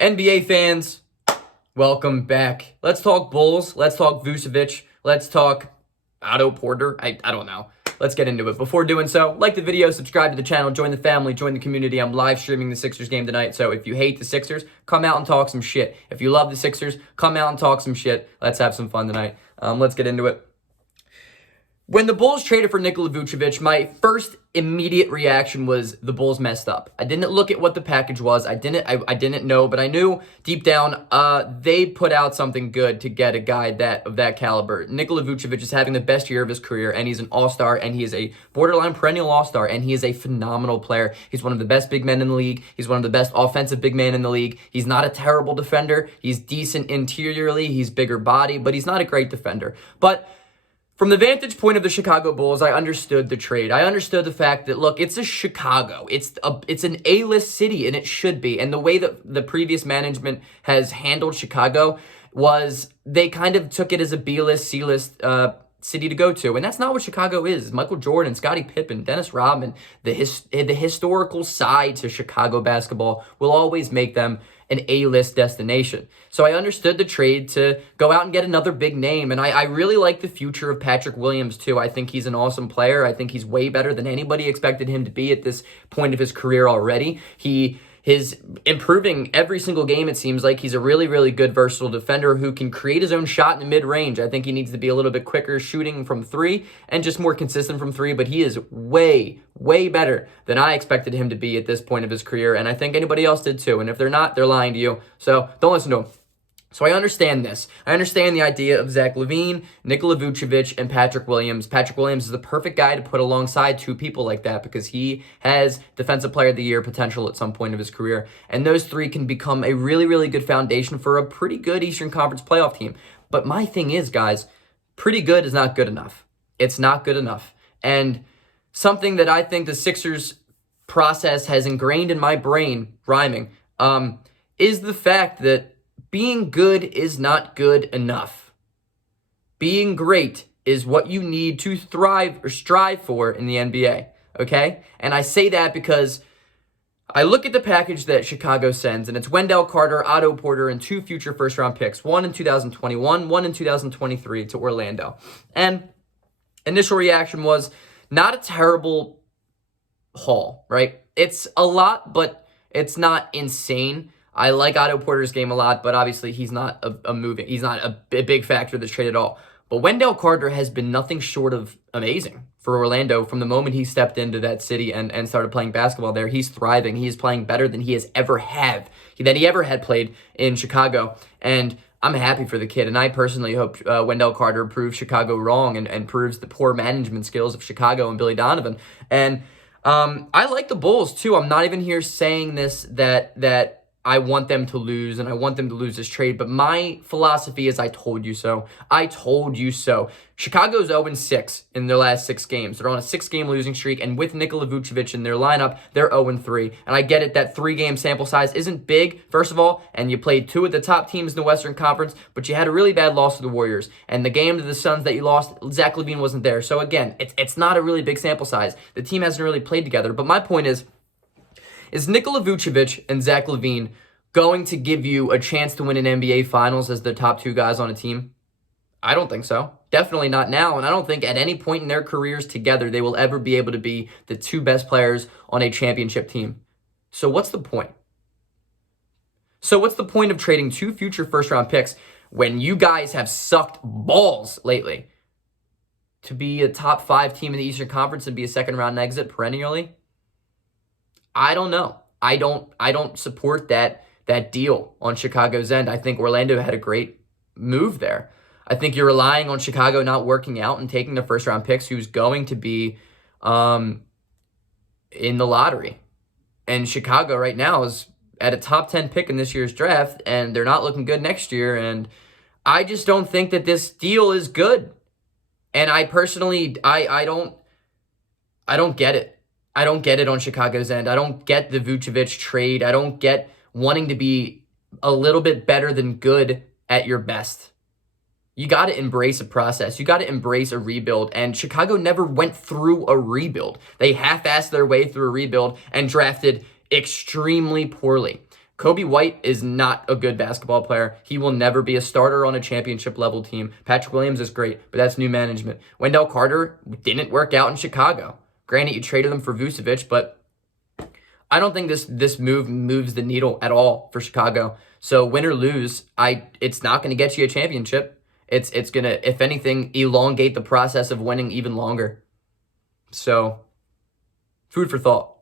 NBA fans, welcome back. Let's talk Bulls. Let's talk Vucevic. Let's talk Otto Porter. I don't know. Let's get into it. Before doing so, like the video, subscribe to the channel, join the family, join the community. I'm live streaming the Sixers game tonight, so if you hate the Sixers, come out and talk some shit. If you love the Sixers, come out and talk some shit. Let's have some fun tonight. Let's get into it. When the Bulls traded for Nikola Vucevic, my first immediate reaction was the Bulls messed up. I didn't look at what the package was. I didn't know, but I knew deep down they put out something good to get a guy of that caliber. Nikola Vucevic is having the best year of his career, and he's an all-star, and he is a borderline perennial all-star, and he is a phenomenal player. He's one of the best big men in the league. He's one of the best offensive big men in the league. He's not a terrible defender. He's decent interiorly. He's bigger body, but he's not a great defender. But from the vantage point of the Chicago Bulls, I understood the trade. I understood the fact that, look, it's a Chicago. It's an A-list city, and it should be. And the way that the previous management has handled Chicago was they kind of took it as a B-list, C-list city to go to. And that's not what Chicago is. Michael Jordan, Scottie Pippen, Dennis Rodman, the historical side to Chicago basketball will always make them an A-list destination. So I understood the trade to go out and get another big name, and I really like the future of Patrick Williams too. I think he's an awesome player. I think he's way better than anybody expected him to be at this point of his career already. He is improving every single game, it seems like. He's a really, really good versatile defender who can create his own shot in the mid-range. I think he needs to be a little bit quicker shooting from three and just more consistent from three, but he is way, way better than I expected him to be at this point of his career, and I think anybody else did too. And if they're not, they're lying to you. So don't listen to them. So I understand this. I understand the idea of Zach LaVine, Nikola Vucevic, and Patrick Williams. Patrick Williams is the perfect guy to put alongside two people like that because he has Defensive Player of the Year potential at some point of his career. And those three can become a really, really good foundation for a pretty good Eastern Conference playoff team. But my thing is, guys, pretty good is not good enough. It's not good enough. And something that I think the Sixers process has ingrained in my brain, rhyming, is the fact that being good is not good enough. Being great is what you need to thrive or strive for in the NBA, okay? And I say that because I look at the package that Chicago sends, and it's Wendell Carter, Otto Porter, and 2 future first-round picks, one in 2021, one in 2023 to Orlando. And initial reaction was not a terrible haul, right? It's a lot, but it's not insane. I like Otto Porter's game a lot, but obviously he's not he's not a big factor of this trade at all. But Wendell Carter has been nothing short of amazing for Orlando from the moment he stepped into that city and started playing basketball there. He's thriving. He is playing better than he ever had played in Chicago. And I'm happy for the kid, and I personally hope Wendell Carter proves Chicago wrong and proves the poor management skills of Chicago and Billy Donovan. And I like the Bulls too. I'm not even here saying this that I want them to lose, and I want them to lose this trade. But my philosophy is I told you so. I told you so. Chicago's 0-6 in their last 6 games. They're on a 6-game losing streak, and with Nikola Vucevic in their lineup, they're 0-3. And I get it that 3-game sample size isn't big, first of all, and you played 2 of the top teams in the Western Conference, but you had a really bad loss to the Warriors. And the game to the Suns that you lost, Zach LaVine wasn't there. So again, it's not a really big sample size. The team hasn't really played together. But my point is Nikola Vucevic and Zach LaVine going to give you a chance to win an NBA Finals as the top 2 guys on a team? I don't think so. Definitely not now, and I don't think at any point in their careers together they will ever be able to be the 2 best players on a championship team. So what's the point? So what's the point of trading 2 future first-round picks when you guys have sucked balls lately to be a top 5 team in the Eastern Conference and be a second-round exit perennially? I don't know. I don't support that deal on Chicago's end. I think Orlando had a great move there. I think you're relying on Chicago not working out and taking the first-round picks who's going to be in the lottery. And Chicago right now is at a top 10 pick in this year's draft, and they're not looking good next year. And I just don't think that this deal is good. And I personally, I don't get it. I don't get it on Chicago's end. I don't get the Vucevic trade. I don't get wanting to be a little bit better than good at your best. You got to embrace a process. You got to embrace a rebuild. And Chicago never went through a rebuild. They half-assed their way through a rebuild and drafted extremely poorly. Kobe White is not a good basketball player. He will never be a starter on a championship level team. Patrick Williams is great, but that's new management. Wendell Carter didn't work out in Chicago. Granted, you traded him for Vucevic, but I don't think this move moves the needle at all for Chicago. So win or lose, it's not going to get you a championship. It's going to, if anything, elongate the process of winning even longer. So, food for thought.